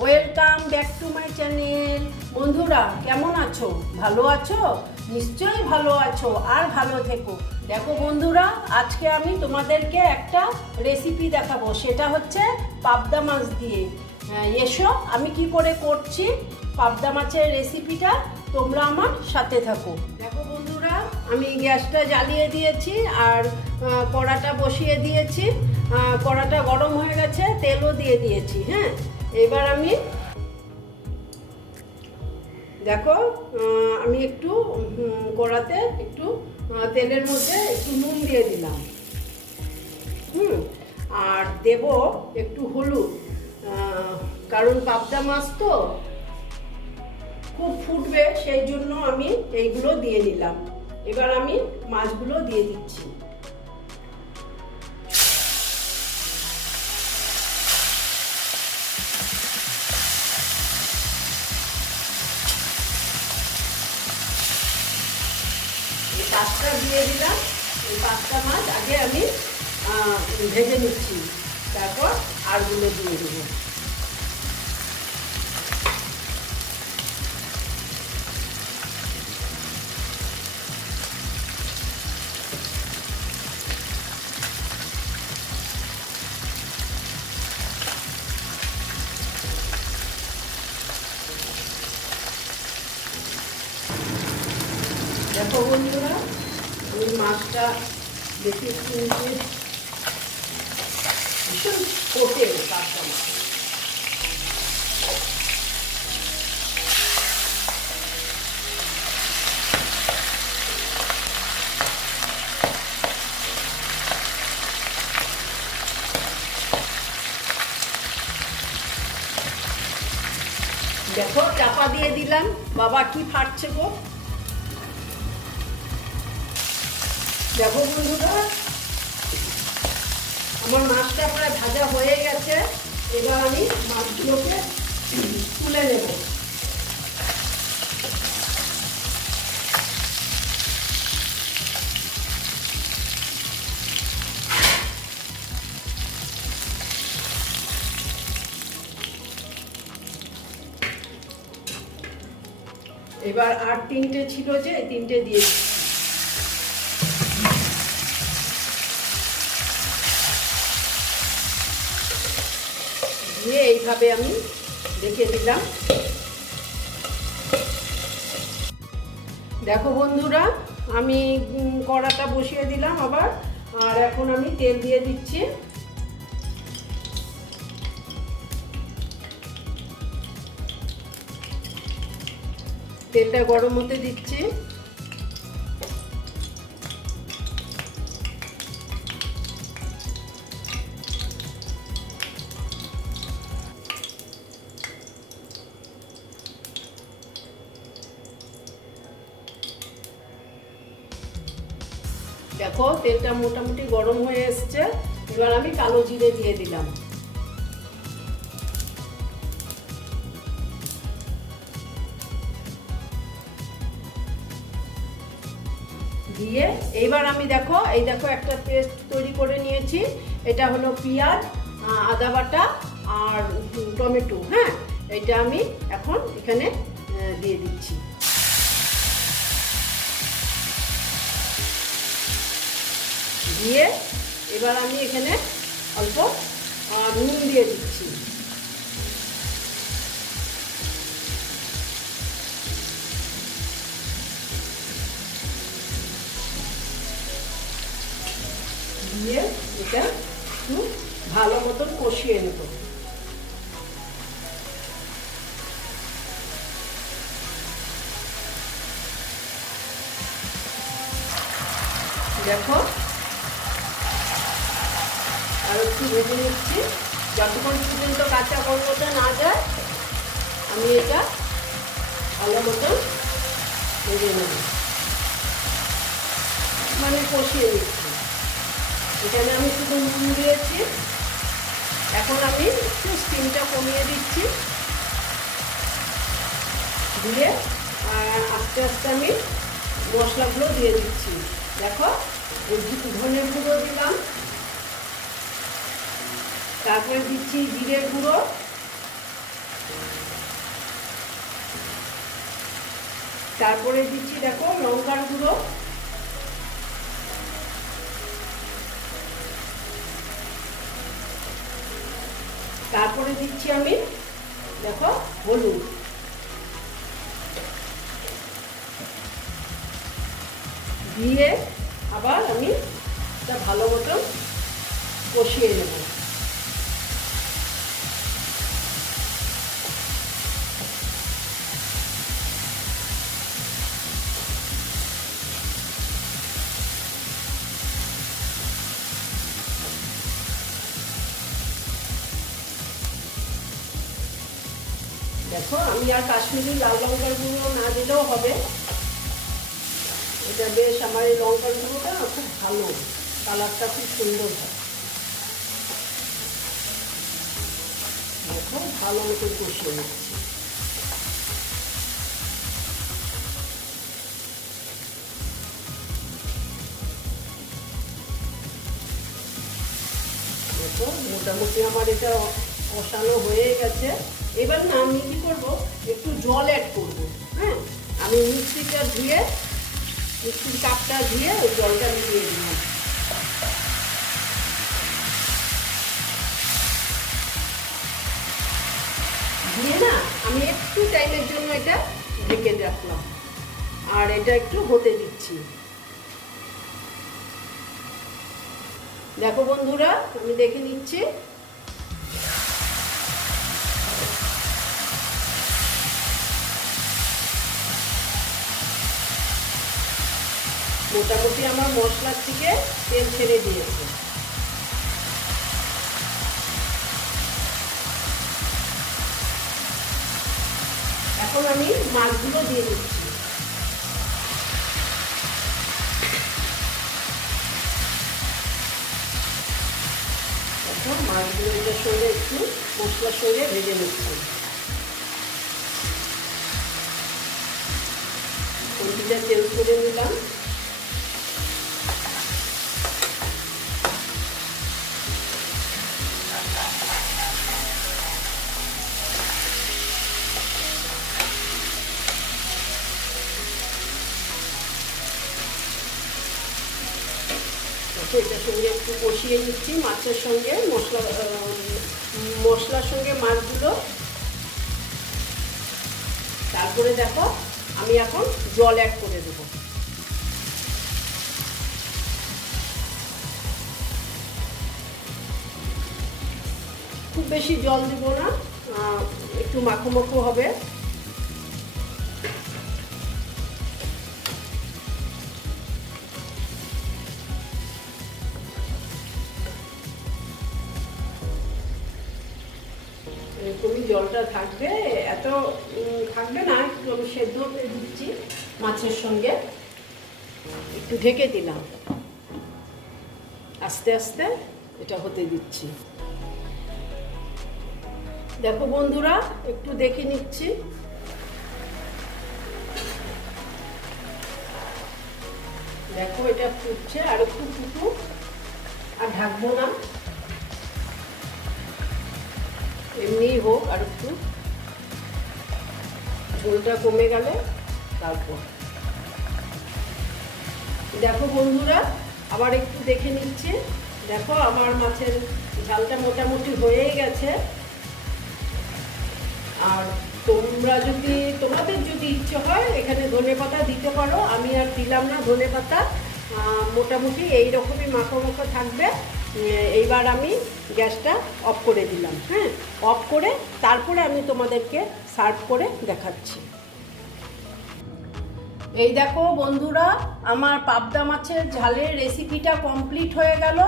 Welcome back to my channel বন্ধুরা, কেমন আছো? ভালো আছো? নিশ্চয়ই ভালো আছো আর ভালো থেকো। দেখো বন্ধুরা, আজকে আমি তোমাদেরকে একটা রেসিপি দেখাবো। সেটা হচ্ছে পাবদা মাছ দিয়ে। এসো, আমি কি করে করছি পাবদা মাছের রেসিপিটা তোমরা আমার সাথে থাকো। দেখো বন্ধুরা, আমি গ্যাসটা জ্বালিয়ে দিয়েছি আর কড়াটা বসিয়ে দিয়েছি। কড়াটা গরম হয়ে গেছে, তেলও দিয়ে দিয়েছি হ্যাঁ? এবার আমি দেখো আমি একটু কড়াতে একটু তেলের মধ্যে একটু নুন দিয়ে দিলাম। হুম, আর দেব একটু হলুদ কারণ পাবদা মাছ তো খুব ফুটবে, সেই জন্য আমি এইগুলো দিয়ে নিলাম। এবার আমি মাছগুলো দিয়ে দিচ্ছি। পাঁচটা দিয়ে দিলাম। এই পাঁচটা মাছ আগে আমি ভেজে নিচ্ছি। তারপর আরগুলো দিয়ে দেবো। দেখো বন্ধুরা আমি মাছটা দেখে শুনছি ভীষণ ফোটে কাঁচা দেখো, চাপা দিয়ে দিলাম। বাবা কি ফাটছে গো? দেখো বন্ধুরা। আমার মাছটা প্রায় ভাজা হয়ে গেছে। এবার আমি মাছগুলোকে তুলে নেব। এবার আর তিনটে ছিল যে তিনটে দিয়ে এইভাবে আমি রেখে দিলাম। দেখো বন্ধুরা, আমি কড়াটা বসিয়ে দিলাম আবার, আর এখন আমি তেল দিয়ে দিচ্ছি। তেলটা গরম হতে দিচ্ছি। দেখো, তেলটা মোটামুটি গরম হয়ে এসছে। এবার আমি কালো জিরে দিয়ে দিলাম। দিয়ে এইবার আমি দেখো, এই দেখো একটা পেস্ট তৈরি করে নিয়েছি। এটা হলো পেঁয়াজ আদা বাটা আর টমেটো হ্যাঁ? এটা আমি এখন এখানে দিয়ে দিচ্ছি। দিয়ে এবার আমি এখানে অল্প নুন দিয়ে দিচ্ছি। দিয়ে এটা একটু ভালো মতন কষিয়ে নেব। দেখো আর একটু ভেজে নিচ্ছি। যতক্ষণ পর্যন্ত কাঁচা গন্ধটা না যায় আমি এটা ভালো মতন ভেজে নেব। মানে কষিয়ে নিচ্ছি। এখানে আমি শুধু নুন দিয়েছি। এখন আমি একটু স্টিমটা কমিয়ে দিচ্ছি। দিয়ে আহ, আস্তে আস্তে আমি মশলাগুলো দিয়ে দিচ্ছি। দেখো ধনের গুঁড়ো দিলাম। তারপরে দিচ্ছি জিরে গুঁড়ো। তারপরে দিচ্ছি দেখো লঙ্কার গুঁড়ো। তারপরে দিচ্ছি আমি, দেখো হলুদ। দিয়ে আবার আমি ভালো মতন কষিয়ে নেব। দেখো, আমি আর কাশ্মীরি লাল লঙ্কার গুঁড়ো না দিলেও হবে। এটা বেশ আমার এই লঙ্কার গুঁড়োটা না খুব ভালো। কালারটা খুব সুন্দর হয়। দেখো, ভালো মতো কষিয়ে নিচ্ছি। দেখো, মোটামুটি আমার এটা কষানো হয়ে গেছে। এবার না আমি কি করব? একটু জল অ্যাড করব হ্যাঁ? আমি মিক্সিটা ধুয়ে মিক্সির কাপটা ধুয়ে ওই জলটা দিয়ে দিলাম। দিয়ে না আমি একটু টাইমের জন্য এটা ঢেকে রাখলাম। আর এটা একটু হতে দিচ্ছি। দেখো বন্ধুরা, আমি দেখে নিচ্ছি। মোটামুটি আমার মশলার থেকে তেল ছেড়ে দিয়েছে। এখন আমি মাছগুলো দিয়ে দিচ্ছি। এখন মাছগুলো এটার সঙ্গে একটু মশলার সঙ্গে ভেজে নিচ্ছি। তেল করে নিলাম এটার সঙ্গে একটু কষিয়ে নিচ্ছি মাছের সঙ্গে, মশলা মশলার সঙ্গে মাছগুলো। তারপরে দেখো, আমি এখন জল অ্যাড করে দেবো। খুব বেশি জল দেবো না একটু মাখো মাখো হবে। এরকমই থাকবে, এত থাকবে না, একটু আমি সেদ্ধ হতে দিচ্ছি মাছের সঙ্গে। একটু ঢেকে দিলাম। আস্তে আস্তে এটা হতে দিচ্ছি। দেখো বন্ধুরা, একটু দেখে নিচ্ছি। দেখো এটা ফুটছে, আর একটু ফুটুক, আর ঢাকবো না। এমনিই হোক আর একটু ঝোলটা কমে গেলে তারপর। দেখো বন্ধুরা, আবার একটু দেখে নিচ্ছে। দেখো আমার মাছের ঝালটা মোটামুটি হয়েই গেছে। আর তোমরা যদি, তোমাদের যদি ইচ্ছে হয়, এখানে ধনে পাতা দিতে পারো। আমি আর দিলাম না ধনে পাতা। মোটামুটি এই রকমই মাখো মাখো থাকবে। এইবার আমি গ্যাসটা অফ করে দিলাম হ্যাঁ? অফ করে তারপরে আমি তোমাদেরকে সার্ভ করে দেখাচ্ছি। এই দেখো বন্ধুরা, আমার পাবদা মাছের ঝালের রেসিপিটা কমপ্লিট হয়ে গেল।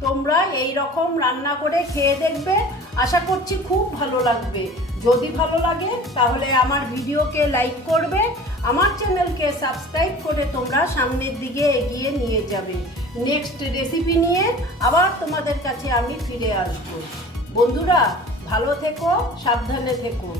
তোমরা এই রকম রান্না করে খেয়ে দেখবে। আশা করছি খুব ভালো লাগবে। যদি ভালো লাগে, তাহলে আমার ভিডিওকে লাইক করবে। আমার চ্যানেলকে সাবস্ক্রাইব করে তোমরা সামনের দিকে এগিয়ে নিয়ে যাবে। নেক্সট রেসিপি নিয়ে আবার তোমাদের কাছে আমি ফিরে আসব। বন্ধুরা ভালো থেকো সাবধানে থেকো।